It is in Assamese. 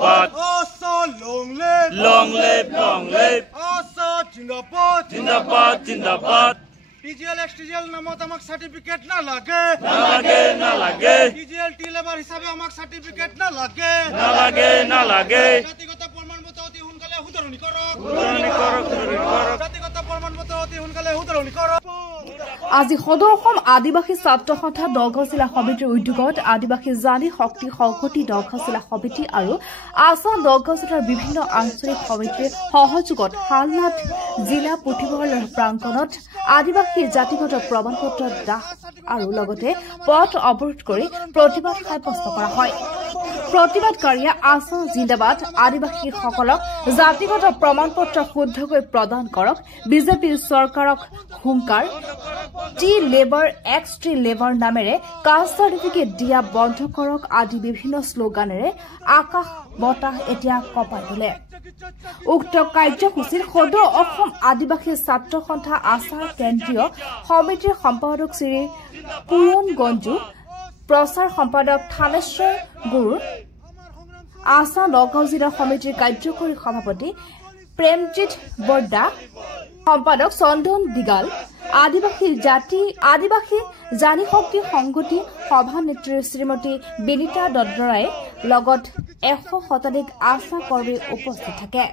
জিন্দাবাদ Asa long live Asa জিন্দাবাদ জিন্দাবাদ PGL STGL নামত আমাক সার্টিফিকেট না লাগে PGL টি লেবার হিসাবে আমাক সার্টিফিকেট না লাগে জাতিগত প্রমাণপত্র অতি হুনকালে হুদরনি করক জাতিগত প্রমাণপত্র অতি হুনকালে হুদরনি করক আজি সদৌ অসম আদিবাসী ছাত্ৰ সন্থা নগাঁও জিলা সমিতিৰ উদ্যোগত আদিবাসী জানি শক্তি সংহতি নগাঁও জিলা সমিতি আৰু আসাম নগাঁও জিলাৰ বিভিন্ন আঞ্চলিক সমিতিৰ সহযোগত হালনাথ জিলা পুথিভঁৰালৰ প্ৰাংগণত আদিবাসী জাতিগত প্ৰমাণপত্ৰ দাহ আৰু লগতে পথ অৱৰোধ কৰি প্ৰতিবাদ সাব্যস্ত কৰা হয়। প্ৰতিবাদকাৰীয়ে আসাম জিন্দাবাদ আদিবাসীসকলক জাতিগত প্ৰমাণপত্ৰ শুদ্ধকৈ প্ৰদান কৰক, বিজেপিৰ চৰকাৰক হুংকাৰ, T labour x T labour নামেৰে কাষ্ট চাৰ্টিফিকেট দিয়া বন্ধ কৰক আদি বিভিন্ন শ্লোগানেৰে আকাশ বতাহ এতিয়া কঁপাই তোলে। উক্ত কাৰ্যসূচীত সদৌ অসম আদিবাসী ছাত্ৰ সন্থা আছাৰ কেন্দ্ৰীয় সমিতিৰ সম্পাদক শ্ৰী পুৰণ গঞ্জু, প্ৰচাৰ সম্পাদক থানেশ্বৰ গুৰু, আছাম নগাঁও জিলা সমিতিৰ কাৰ্যকৰী সভাপতি প্ৰেমজিৎ বৰদা, সম্পাদক চন্দন দিগাল, আদিবাসী জানি শক্তি সংগঠি সভানেত্ৰী শ্ৰীমতী বিনীতা দদ্দৰাই লগত 100 শতাধিক আশা কৰ্মী উপস্থিত থাকে।